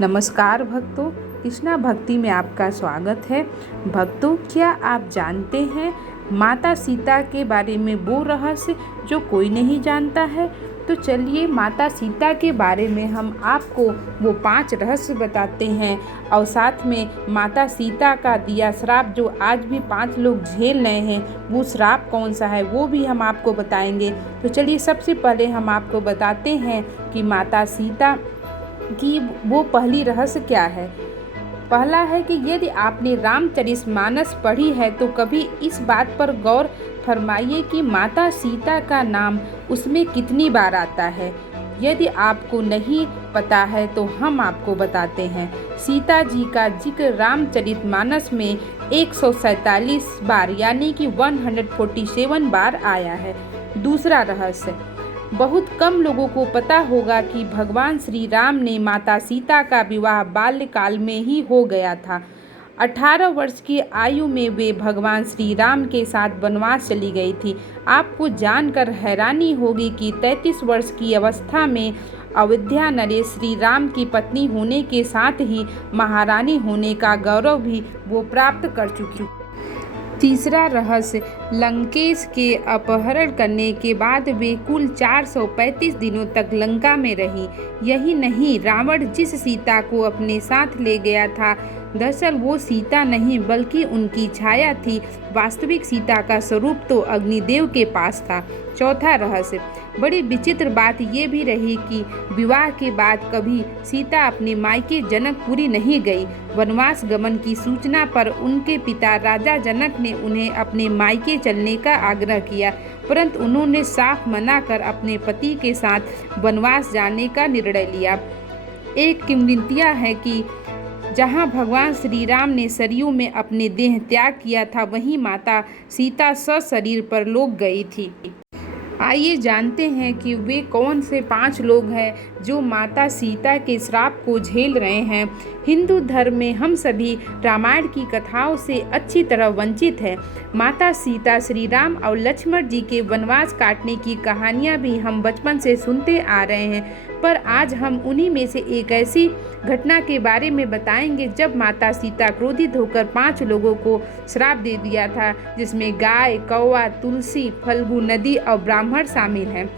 नमस्कार भक्तों, कृष्णा भक्ति में आपका स्वागत है। भक्तों, क्या आप जानते हैं माता सीता के बारे में वो रहस्य जो कोई नहीं जानता है? तो चलिए माता सीता के बारे में हम आपको वो 5 रहस्य बताते हैं और साथ में माता सीता का दिया श्राप जो आज भी 5 लोग झेल रहे हैं, वो श्राप कौन सा है वो भी हम आपको बताएंगे। तो चलिए सबसे पहले हम आपको बताते हैं कि माता सीता कि वो पहली रहस्य क्या है। पहला है कि यदि आपने रामचरितमानस पढ़ी है तो कभी इस बात पर गौर फरमाइए कि माता सीता का नाम उसमें कितनी बार आता है। यदि आपको नहीं पता है तो हम आपको बताते हैं। सीता जी का जिक्र रामचरितमानस में 147 बार यानी कि 147 बार आया है। दूसरा रहस्य, बहुत कम लोगों को पता होगा कि भगवान श्री राम ने माता सीता का विवाह बाल्यकाल में ही हो गया था। 18 वर्ष की आयु में वे भगवान श्री राम के साथ वनवास चली गई थी। आपको जानकर हैरानी होगी कि 33 वर्ष की अवस्था में अयोध्या नरेश श्री राम की पत्नी होने के साथ ही महारानी होने का गौरव भी वो प्राप्त कर चुकी। तीसरा रहस्य, लंकेश के अपहरण करने के बाद वे कुल 435 दिनों तक लंका में रही। यही नहीं, रावण जिस सीता को अपने साथ ले गया था, दरअसल वो सीता नहीं बल्कि उनकी छाया थी। वास्तविक सीता का स्वरूप तो अग्निदेव के पास था। चौथा रहस्य, बड़ी विचित्र बात ये भी रही कि विवाह के बाद कभी सीता अपने मायके जनकपुरी नहीं गई। वनवास गमन की सूचना पर उनके पिता राजा जनक ने उन्हें अपने मायके चलने का आग्रह किया, परंतु उन्होंने साफ मना कर अपने पति के साथ वनवास जाने का निर्णय लिया। एक किंवदंती है कि जहाँ भगवान श्री राम ने सरयू में अपने देह त्याग किया था, वहीं माता सीता सशरीर परलोक गई थी। आइए जानते हैं कि वे कौन से 5 लोग हैं जो माता सीता के श्राप को झेल रहे हैं। हिंदू धर्म में हम सभी रामायण की कथाओं से अच्छी तरह वंचित हैं। माता सीता, श्री राम और लक्ष्मण जी के वनवास काटने की कहानियाँ भी हम बचपन से सुनते आ रहे हैं, पर आज हम उन्हीं में से एक ऐसी घटना के बारे में बताएंगे जब माता सीता क्रोधित होकर 5 लोगों को श्राप दे दिया था, जिसमें गाय, कौवा, तुलसी, फल्गु नदी और ब्राह्मण शामिल हैं।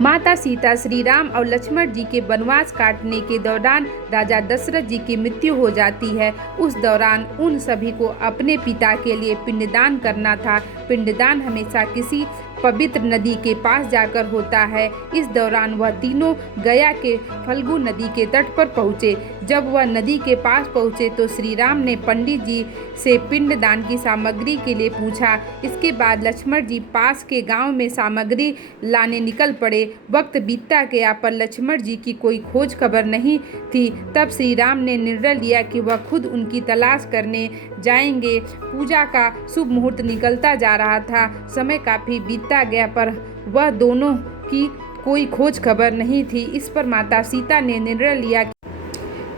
माता सीता, श्री राम और लक्ष्मण जी के वनवास काटने के दौरान राजा दशरथ जी की मृत्यु हो जाती है। उस दौरान उन सभी को अपने पिता के लिए पिंडदान करना था। पिंडदान हमेशा किसी पवित्र नदी के पास जाकर होता है। इस दौरान वह तीनों गया के फल्गु नदी के तट पर पहुँचे। जब वह नदी के पास पहुँचे तो श्री राम ने पंडित जी से पिंडदान की सामग्री के लिए पूछा। इसके बाद लक्ष्मण जी पास के गांव में सामग्री लाने निकल पड़े। वक्त बीतता गया पर लक्ष्मण जी की कोई खोज खबर नहीं थी। तब श्री राम ने निर्णय लिया कि वह खुद उनकी तलाश करने जाएंगे। पूजा का शुभ मुहूर्त निकलता जा रहा था। समय काफ़ी बीतता गया पर वह दोनों की कोई खोज खबर नहीं थी। इस पर माता सीता ने निर्णय लिया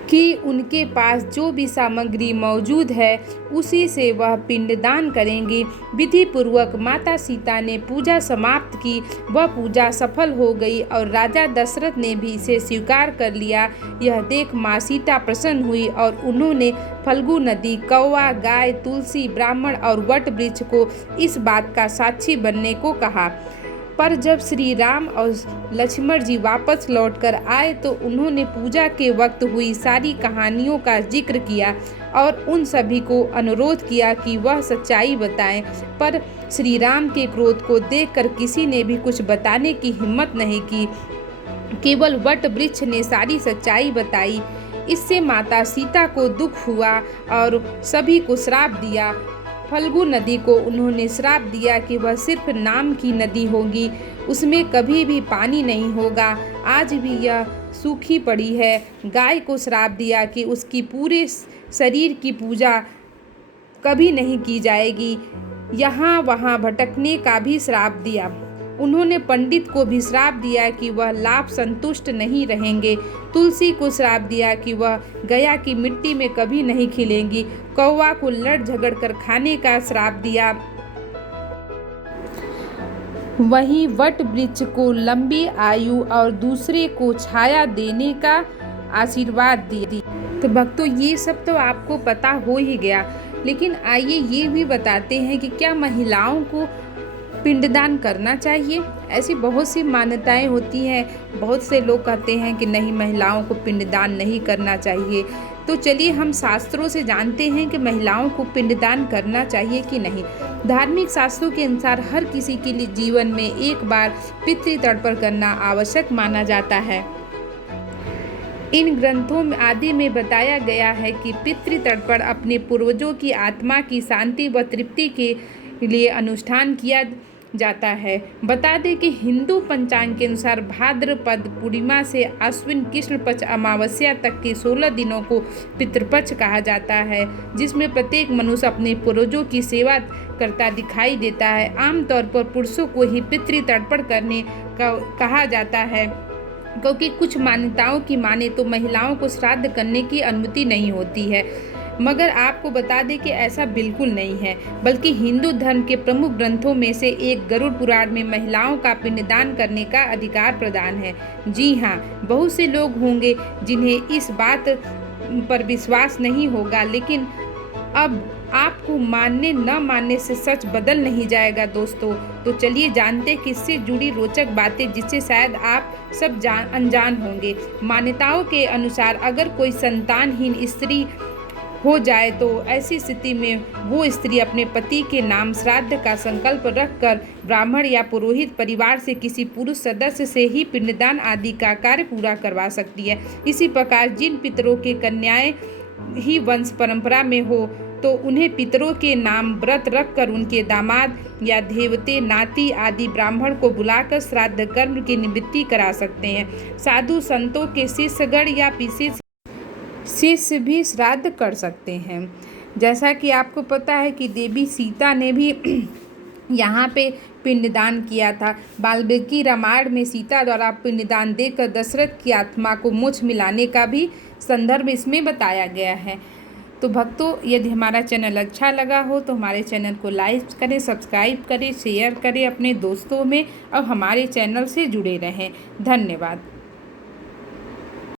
कि उनके पास जो भी सामग्री मौजूद है उसी से वह पिंडदान करेंगी। विधि पूर्वक माता सीता ने पूजा समाप्त की। वह पूजा सफल हो गई और राजा दशरथ ने भी इसे स्वीकार कर लिया। यह देख माँ सीता प्रसन्न हुई और उन्होंने फल्गु नदी, कौवा, गाय, तुलसी, ब्राह्मण और वट वृक्ष को इस बात का साक्षी बनने को कहा। पर जब श्री राम और लक्ष्मण जी वापस लौटकर आए तो उन्होंने पूजा के वक्त हुई सारी कहानियों का जिक्र किया और उन सभी को अनुरोध किया कि वह सच्चाई बताएं। पर श्री राम के क्रोध को देखकर किसी ने भी कुछ बताने की हिम्मत नहीं की। केवल वट वृक्ष ने सारी सच्चाई बताई। इससे माता सीता को दुख हुआ और सभी को श्राप दिया। फल्गु नदी को उन्होंने श्राप दिया कि वह सिर्फ नाम की नदी होगी, उसमें कभी भी पानी नहीं होगा, आज भी यह सूखी पड़ी है। गाय को श्राप दिया कि उसकी पूरे शरीर की पूजा कभी नहीं की जाएगी। यहाँ वहाँ भटकने का भी श्राप दिया। उन्होंने पंडित को भी श्राप दिया कि वह लाभ संतुष्ट नहीं रहेंगे। तुलसी को श्राप दिया कि वह गया की मिट्टी में कभी नहीं खिलेंगी। कौवा को लड़ झगड़ कर खाने का श्राप दिया। वहीं वट वृक्ष को लंबी आयु और दूसरे को छाया देने का आशीर्वाद दिए। तो भक्तों, ये सब तो आपको पता हो ही गया, लेकिन आइए ये भी बताते हैं कि क्या महिलाओं को पिंडदान करना चाहिए। ऐसी बहुत सी मान्यताएं होती हैं, बहुत से लोग कहते हैं कि नहीं, महिलाओं को पिंडदान नहीं करना चाहिए। तो चलिए हम शास्त्रों से जानते हैं कि महिलाओं को पिंडदान करना चाहिए कि नहीं। धार्मिक शास्त्रों के अनुसार हर किसी के लिए जीवन में एक बार पितृतर्पण करना आवश्यक माना जाता है। इन ग्रंथों में आदि में बताया गया है कि पितृतर्पण अपने पूर्वजों की आत्मा की शांति व तृप्ति के लिए अनुष्ठान किया जाता है। बता दें कि हिंदू पंचांग के अनुसार भाद्रपद पूर्णिमा से आश्विन कृष्ण पक्ष अमावस्या तक के 16 दिनों को पितृपक्ष कहा जाता है, जिसमें प्रत्येक मनुष्य अपने पूर्वजों की सेवा करता दिखाई देता है। आमतौर पर पुरुषों को ही पितृतर्पण करने का कहा जाता है, क्योंकि कुछ मान्यताओं की माने तो महिलाओं को श्राद्ध करने की अनुमति नहीं होती है। मगर आपको बता दें कि ऐसा बिल्कुल नहीं है, बल्कि हिंदू धर्म के प्रमुख ग्रंथों में से एक गरुड़ पुराण में महिलाओं का पिंडदान करने का अधिकार प्रदान है। जी हाँ, बहुत से लोग होंगे जिन्हें इस बात पर विश्वास नहीं होगा, लेकिन अब आपको मानने न मानने से सच बदल नहीं जाएगा दोस्तों। तो चलिए जानते हैं कि इससे जुड़ी रोचक बातें जिससे शायद आप सब अनजान होंगे। मान्यताओं के अनुसार अगर कोई संतानहीन स्त्री हो जाए तो ऐसी स्थिति में वो स्त्री अपने पति के नाम श्राद्ध का संकल्प रखकर ब्राह्मण या पुरोहित परिवार से किसी पुरुष सदस्य से ही पिंडदान आदि का कार्य पूरा करवा सकती है। इसी प्रकार जिन पितरों के कन्याएं ही वंश परंपरा में हो तो उन्हें पितरों के नाम व्रत रखकर उनके दामाद या देवते, नाती आदि ब्राह्मण को बुलाकर श्राद्ध कर्म की निवृत्ति करा सकते हैं। साधु संतों के शिष्यगण या विशेष शिष्य भी श्राद्ध कर सकते हैं। जैसा कि आपको पता है कि देवी सीता ने भी यहाँ पे पिंडदान किया था। वाल्मीकि रामायण में सीता द्वारा पिंडदान देकर दशरथ की आत्मा को मोक्ष मिलाने का भी संदर्भ इसमें बताया गया है। तो भक्तों, यदि हमारा चैनल अच्छा लगा हो तो हमारे चैनल को लाइक करें, सब्सक्राइब करें, शेयर करें अपने दोस्तों में और हमारे चैनल से जुड़े रहें। धन्यवाद।